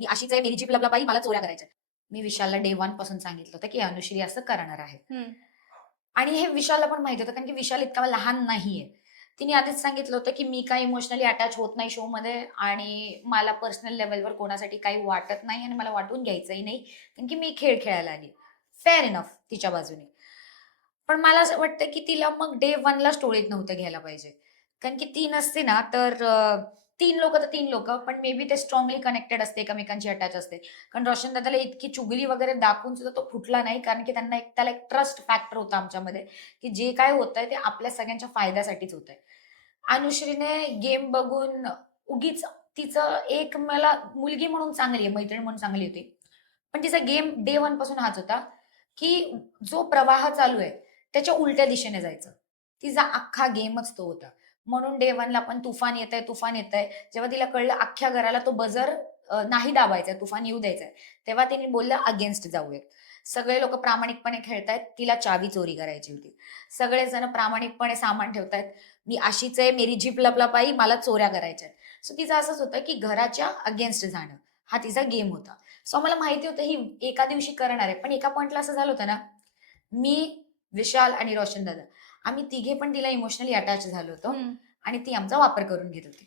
मी अशीच आहे, मेरी जीभ लपलपाई, मला चोऱ्या करायच्या. मी विशालला डे 1 पासून सांगितलं होतं, की अनुश्री असं करणार आहे. हं. आणि हे विशालला पण माहिती होतं, कारण की विशाल इतका लहान नाहीये. तिने आधीच सांगितलं होतं, की मी काही इमोशनली अटॅच होत नाही शोमध्ये आणि मला पर्सनल लेव्हलवर कोणासाठी काही वाटत नाही आणि मला वाटून घ्यायचंही नाही, कारण की मी खेळ खेळायला आली. फेअर इनफ तिच्या बाजूने. पण मला असं वाटतं, की तिला मग डे 1 ला स्टोरीत नव्हतं घ्यायला पाहिजे. कारण की ती नसती ना, तर 3 लोकं तर 3 लोकं, पण मे बी ते स्ट्राँगली कनेक्टेड असते, एकमेकांशी अटॅच असते. कारण रोशन दादाला इतकी चुगली वगैरे दाखवून सुद्धा तो फुटला नाही, कारण की त्याला एक ट्रस्ट फॅक्टर होता आमच्यामध्ये, की जे काय होतंय ते आपल्या सगळ्यांच्या फायद्यासाठीच होतंय. अनुश्रीने गेम बघून उगीच तिचं एक मला मुलगी म्हणून चांगली आहे, मैत्रीण म्हणून चांगली होती. पण तिचा गेम डे 1 पासून हाच होता, की जो प्रवाह चालू आहे, त्याच्या उलट्या दिशेने जायचं. तिचा अख्खा गेमच तो होता. म्हणून डे 1 ला पण तुफान येतंय, तुफान येतंय. जेव्हा तिला कळलं अख्ख्या घराला तो बजर नाही दाबायचा, तुफान येऊ द्यायचंय, तेव्हा तिने बोललं अगेन्स्ट जाऊयात. सगळे लोकं प्रामाणिकपणे खेळतायत, तिला चावी चोरी करायची होती. सगळेजण प्रामाणिकपणे सामान ठेवतायत. मी अशीच आहे, मेरी जीभ लपलपाई, मला चोऱ्या करायच्या आहेत. सो तिचं असंच होतं, की घराच्या अगेन्स्ट जाणं, हा तिचा गेम होता. सो आम्हाला माहिती होतं ही एका दिवशी करणार आहे. पण एका पॉइंटला असं झालं होतं ना, मी, विशाल आणि रोशन दादा आम्ही तिघे पण तिला इमोशनली अटॅच झालो होतो हं. आणि ती आमचा वापर करून घेत होती.